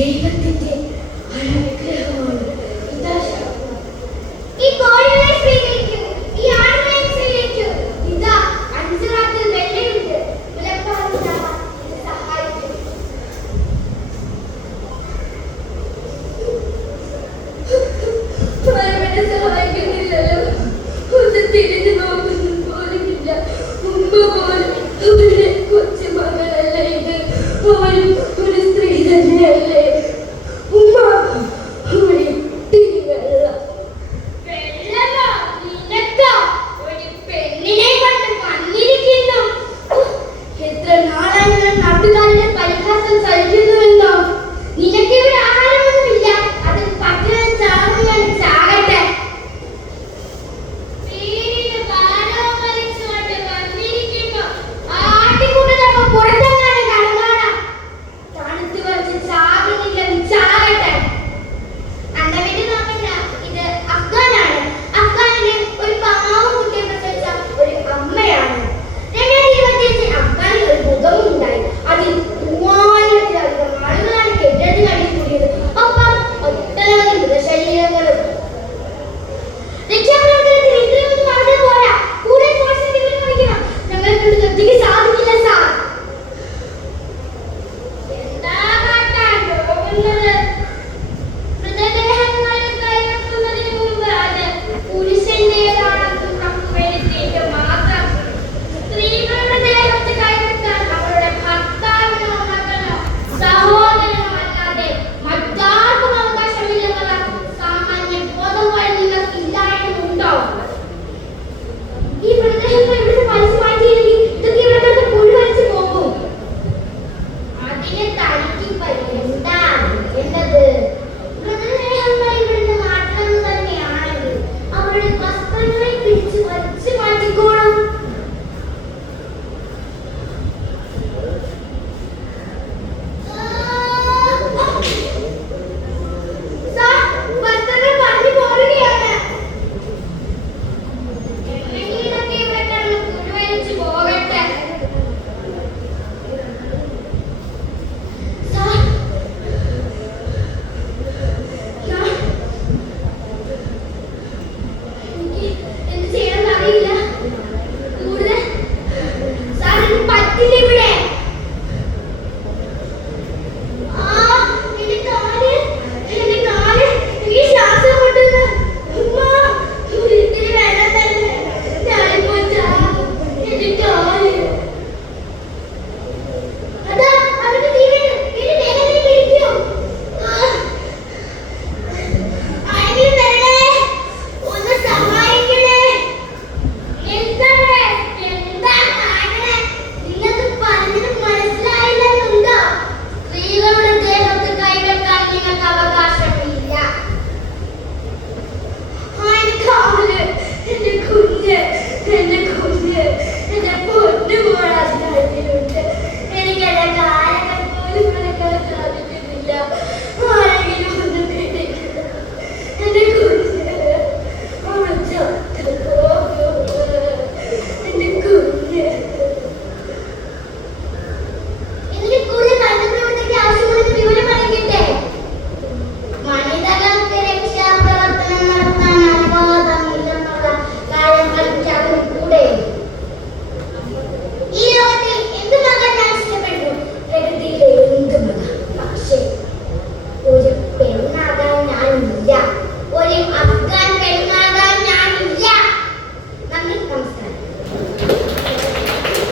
ദൈവത്തിന്റെ